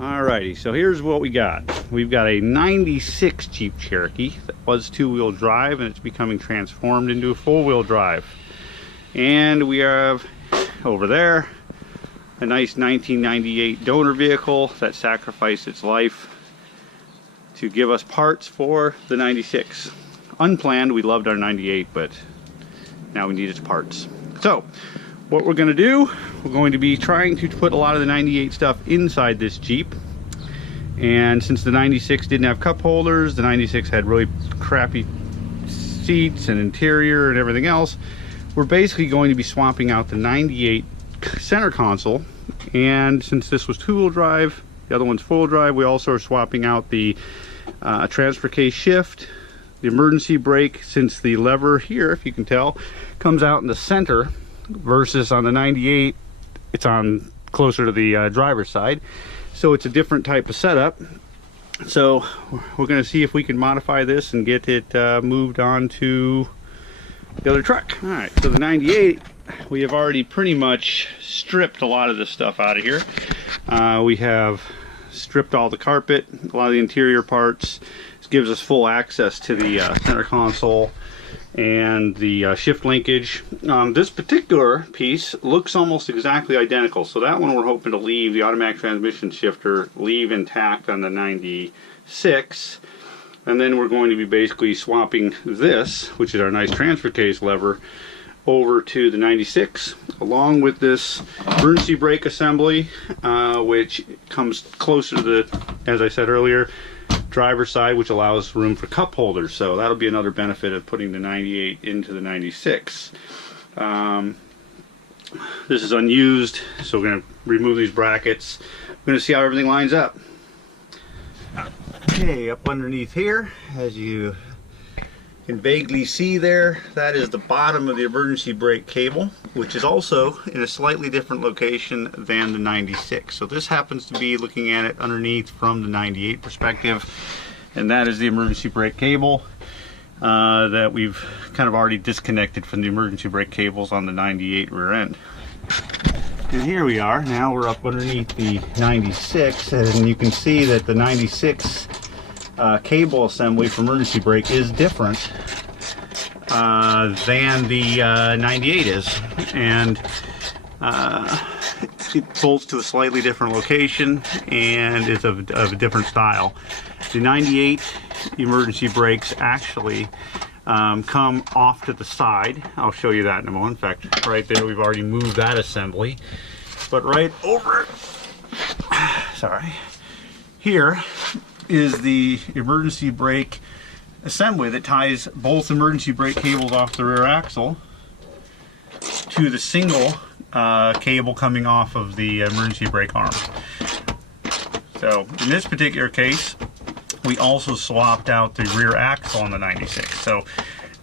Alrighty, so here's what we got. We've got a 96 Jeep Cherokee that was two-wheel drive, and it's becoming transformed into a four-wheel drive. And we have over there a nice 1998 donor vehicle that sacrificed its life to give us parts for the 96. Unplanned, we loved our 98, but now we need its parts. So what we're going to do, we're going to be trying to put a lot of the 98 stuff inside this Jeep. And since the 96 didn't have cup holders, the 96 had really crappy seats and interior and everything else, we're basically going to be swapping out the 98 center console. And since this was two-wheel drive, the other one's four-wheel drive, we also are swapping out the transfer case shift, the emergency brake, since the lever here, if you can tell, comes out in the center, versus on the 98 it's on closer to the driver's side, so it's a different type of setup. So we're going to see if we can modify this and get it moved on to the other truck. All right, so the 98, we have already pretty much stripped a lot of this stuff out of here. We have stripped all the carpet, a lot of the interior parts. This gives us full access to the center console and the shift linkage. This particular piece looks almost exactly identical, so that one we're hoping to leave the automatic transmission shifter intact on the 96, and then we're going to be basically swapping this, which is our nice transfer case lever, over to the 96, along with this emergency brake assembly, which comes closer to the, as I said earlier, driver's side, which allows room for cup holders. So that'll be another benefit of putting the 98 into the 96. This is unused, so we're going to remove these brackets. We're going to see how everything lines up. Okay, up underneath here, as you can vaguely see there, that is the bottom of the emergency brake cable, which is also in a slightly different location than the 96. So this happens to be looking at it underneath from the 98 perspective, and that is the emergency brake cable that we've kind of already disconnected from the emergency brake cables on the 98 rear end. And here we are, now we're up underneath the 96, and you can see that the 96 cable assembly for emergency brake is different than the 98 is, and it bolts to a slightly different location and is of a different style. The 98 emergency brakes actually come off to the side. I'll show you that in a moment. In fact, right there we've already moved that assembly, but right over, sorry, here is the emergency brake assembly that ties both emergency brake cables off the rear axle to the single cable coming off of the emergency brake arm. So in this particular case, we also swapped out the rear axle on the 96. So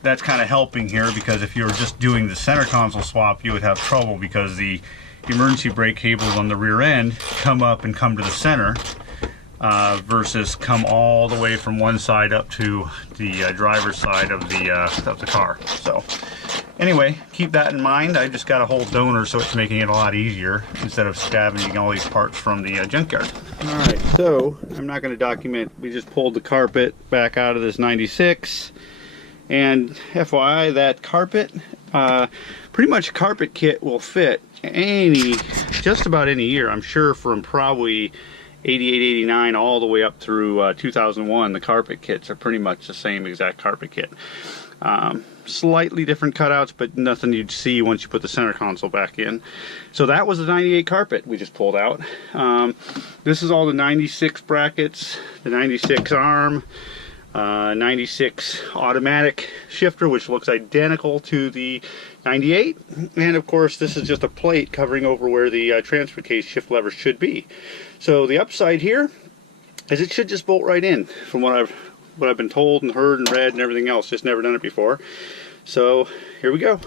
that's kind of helping here, because if you were just doing the center console swap, you would have trouble, because the emergency brake cables on the rear end come up and come to the center, versus come all the way from one side up to the driver's side of the car. So anyway, keep that in mind. I just got a whole donor, so it's making it a lot easier instead of scavenging all these parts from the junkyard. Alright, so I'm not going to document, we just pulled the carpet back out of this 96, and FYI, that carpet, pretty much a carpet kit will fit just about any year. I'm sure from probably 88, 89 all the way up through 2001, the carpet kits are pretty much the same exact carpet kit. Slightly different cutouts, but nothing you'd see once you put the center console back in. So that was the 98 carpet we just pulled out. This is all the 96 brackets, the 96 arm, 96 automatic shifter, which looks identical to the 98, and of course this is just a plate covering over where the transfer case shift lever should be. So the upside here is it should just bolt right in, from what I've been told and heard and read and everything else. Just never done it before. So here we go.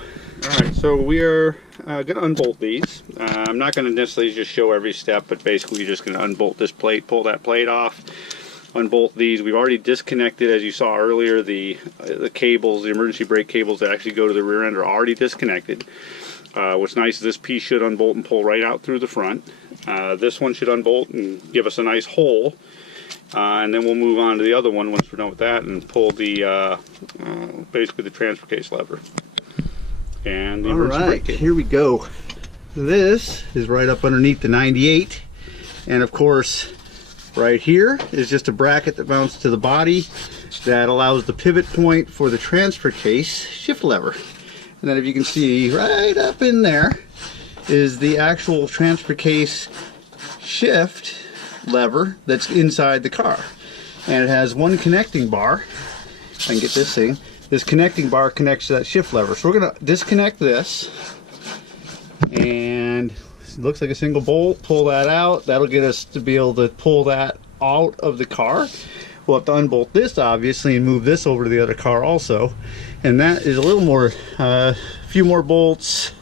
Alright, so we are going to unbolt these. I'm not going to necessarily just show every step, but basically you're just going to unbolt this plate, pull that plate off, unbolt these. We've already disconnected, as you saw earlier, the cables, the emergency brake cables that actually go to the rear end are already disconnected. What's nice is this piece should unbolt and pull right out through the front. This one should unbolt and give us a nice hole. And then we'll move on to the other one once we're done with that and pull the basically the transfer case lever. And the emergency brake cable. Here we go. This is right up underneath the 98, and of course right here is just a bracket that mounts to the body that allows the pivot point for the transfer case shift lever. And then if you can see right up in there is the actual transfer case shift lever that's inside the car, and it has one connecting bar. I can get this thing. This connecting bar connects to that shift lever. So we're going to disconnect this, and it looks like a single bolt. Pull that out. That'll get us to be able to pull that out of the car. We'll have to unbolt this obviously and move this over to the other car also, and that is a little more, a few more bolts,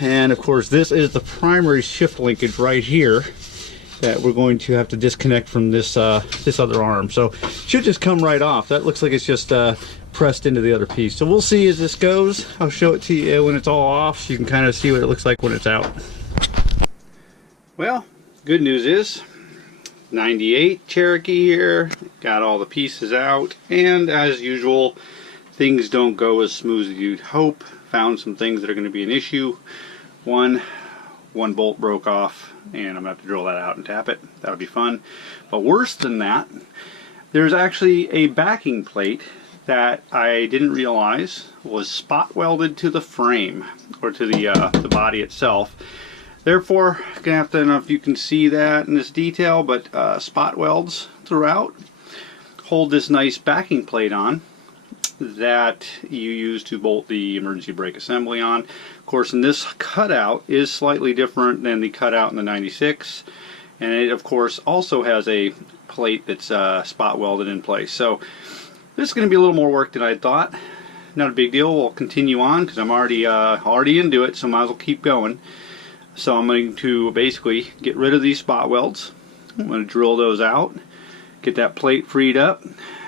and of course this is the primary shift linkage right here that we're going to have to disconnect from this this other arm. So it should just come right off. That looks like it's just pressed into the other piece. So we'll see as this goes. I'll show it to you when it's all off so you can kind of see what it looks like when it's out. Well, good news is 98 Cherokee here, got all the pieces out, and as usual things don't go as smooth as you'd hope. Found some things that are going to be an issue. One bolt broke off, and I'm gonna have to drill that out and tap it. That'll be fun. But worse than that, there's actually a backing plate that I didn't realize was spot welded to the frame, or to the body itself. Therefore, I'm gonna have to, I don't know if you can see that in this detail, but spot welds throughout hold this nice backing plate on that you use to bolt the emergency brake assembly on. Of course, and this cutout is slightly different than the cutout in the 96, and it of course also has a plate that's spot welded in place. So this is going to be a little more work than I thought. Not a big deal. We'll continue on because I'm already into it, so might as well keep going. So I'm going to basically get rid of these spot welds. I'm going to drill those out, get that plate freed up,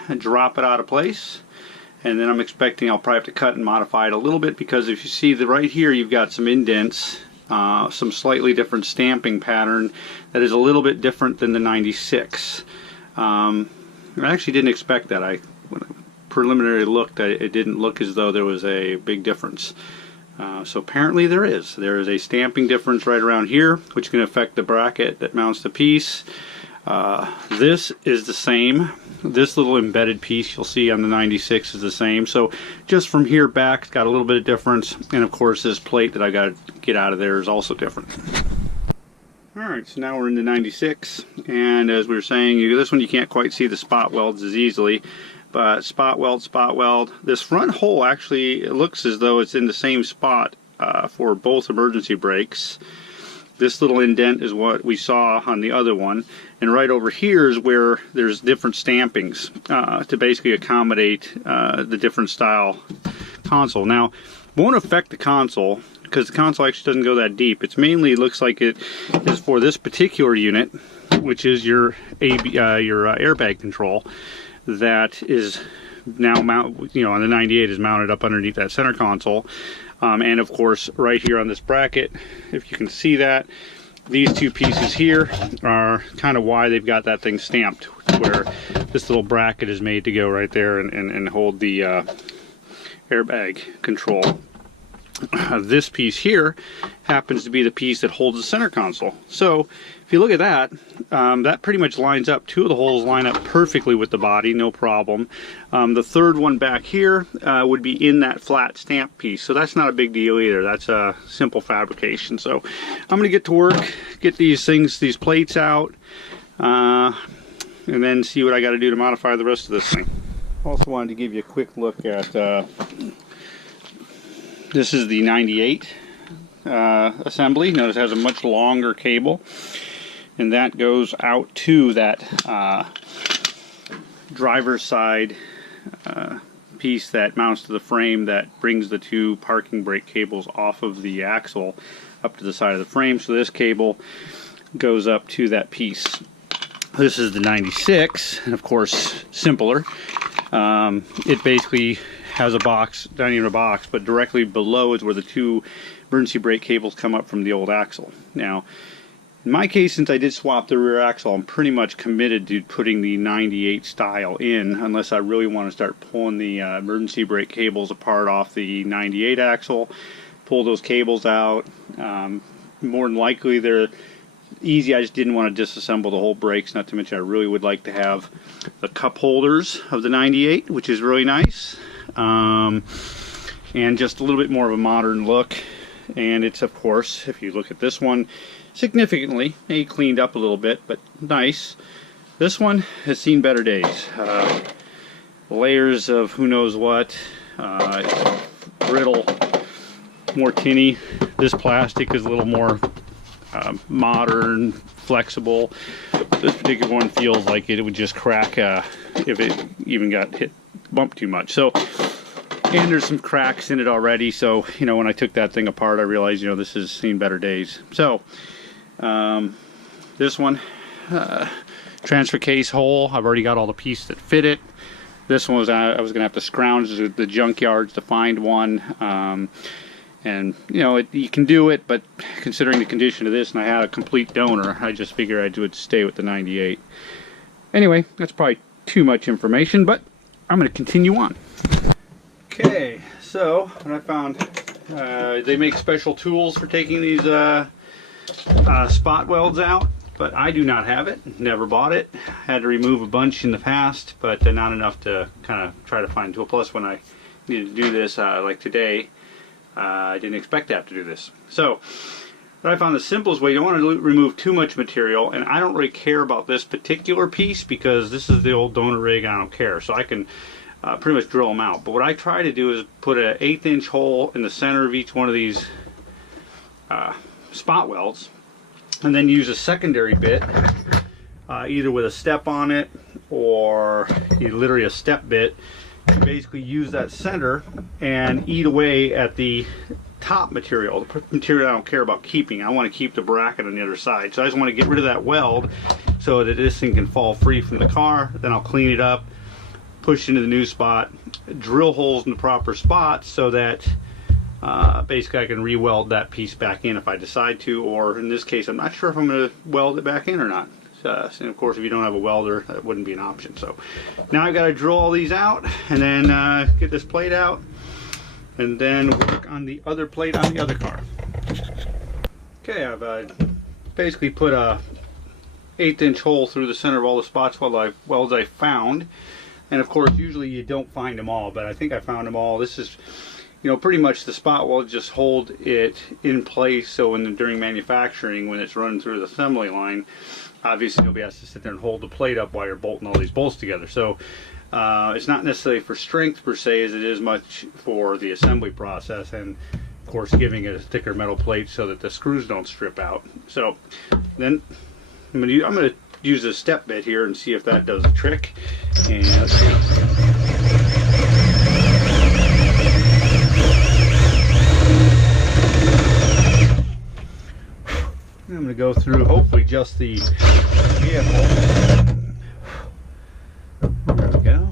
and drop it out of place. And then I'm expecting I'll probably have to cut and modify it a little bit, because if you see right here, you've got some indents, some slightly different stamping pattern that is a little bit different than the 96. I actually didn't expect that. When I preliminarily looked, it didn't look as though there was a big difference. So apparently there is. There is a stamping difference right around here, which can affect the bracket that mounts the piece. This is the same. This little embedded piece you'll see on the 96 is the same. So just from here back, it's got a little bit of difference. And of course this plate that I got to get out of there is also different. Alright, so now we're in the 96, and as we were saying, this one you can't quite see the spot welds as easily, but spot weld. This front hole actually, it looks as though it's in the same spot for both emergency brakes. This little indent is what we saw on the other one, and right over here is where there's different stampings to basically accommodate the different style console. Now, won't affect the console because the console actually doesn't go that deep. It's mainly looks like it is for this particular unit, which is your airbag control that is now mounted, on the 98 is mounted up underneath that center console. And of course right here on this bracket, if you can see that, these two pieces here are kind of why they've got that thing stamped, where this little bracket is made to go right there and hold the airbag control. This piece here happens to be the piece that holds the center console. So if you look at that, that pretty much lines up. Two of the holes line up perfectly with the body, no problem. The third one back here would be in that flat stamp piece, so that's not a big deal either. That's a simple fabrication. So I'm gonna get to work, get these plates out, and then see what I got to do to modify the rest of this thing. Also wanted to give you a quick look at this is the 98 assembly. Notice it has a much longer cable, and that goes out to that driver's side piece that mounts to the frame that brings the two parking brake cables off of the axle up to the side of the frame. So this cable goes up to that piece. This is the 96, and of course simpler. It basically has a box, not even a box, but directly below is where the two emergency brake cables come up from the old axle. Now, in my case, since I did swap the rear axle, I'm pretty much committed to putting the 98 style in, unless I really want to start pulling the emergency brake cables apart off the 98 axle, pull those cables out. More than likely they're easy. I just didn't want to disassemble the whole brakes, not to mention I really would like to have the cup holders of the 98, which is really nice, and just a little bit more of a modern look. And it's, of course, if you look at this one, significantly maybe cleaned up a little bit, but nice. This one has seen better days. Layers of who knows what, brittle, more tinny. This plastic is a little more modern, flexible. This particular one feels like it would just crack if it even got bumped too much. So, and there's some cracks in it already, so you know, when I took that thing apart I realized, you know, this has seen better days. So this one, transfer case hole, I've already got all the pieces that fit it. This one was I was gonna have to scrounge the junkyards to find one, and you know, you can do it, but considering the condition of this and I had a complete donor, I just figured I would stay with the 98. Anyway, that's probably too much information, but I'm going to continue on. Okay, so what I found, they make special tools for taking these spot welds out, but I do not have it, never bought it. Had to remove a bunch in the past, but not enough to kind of try to find a tool. Plus when I needed to do this, like today, I didn't expect to have to do this. So but I found the simplest way, you don't want to remove too much material, and I don't really care about this particular piece because this is the old donor rig, I don't care. So I can pretty much drill them out. But what I try to do is put an 1/8 inch hole in the center of each one of these spot welds, and then use a secondary bit, either with a step on it or literally a step bit, to basically use that center and eat away at the top material, the material I don't care about keeping. I want to keep the bracket on the other side. So I just want to get rid of that weld so that this thing can fall free from the car. Then I'll clean it up, push into the new spot, drill holes in the proper spots so that basically I can re-weld that piece back in if I decide to, or in this case I'm not sure if I'm going to weld it back in or not. And of course if you don't have a welder, that wouldn't be an option. So now I've got to drill all these out and then get this plate out and then work on the other plate on the other car. Okay, I've basically put a 1/8 inch hole through the center of all the spots welds I found. And of course usually you don't find them all, but I think I found them all. This is, you know, pretty much the spot weld just hold it in place, so during manufacturing, when it's running through the assembly line, obviously nobody has to sit there and hold the plate up while you're bolting all these bolts together. So it's not necessarily for strength per se as it is much for the assembly process, and of course giving it a thicker metal plate so that the screws don't strip out. So then I'm going to use a step bit here and see if that does the trick. And let's see. I'm going to go through hopefully just the vehicle. There we go.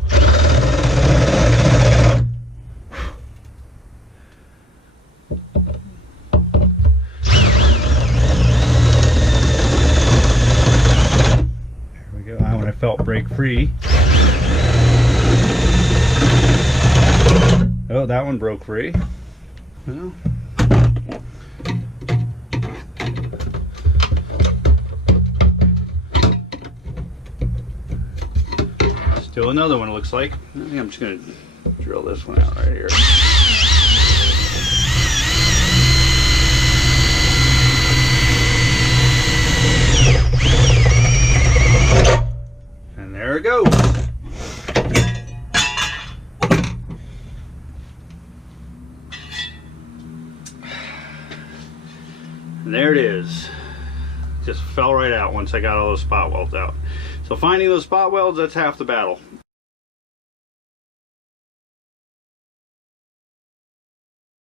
There we go. That one I felt break free. Oh, that one broke free. Well, still another one, it looks like. I think I'm just going to drill this one out right here. And there it goes. And there it is. Just fell right out once I got all those spot welds out. So finding those spot welds, that's half the battle.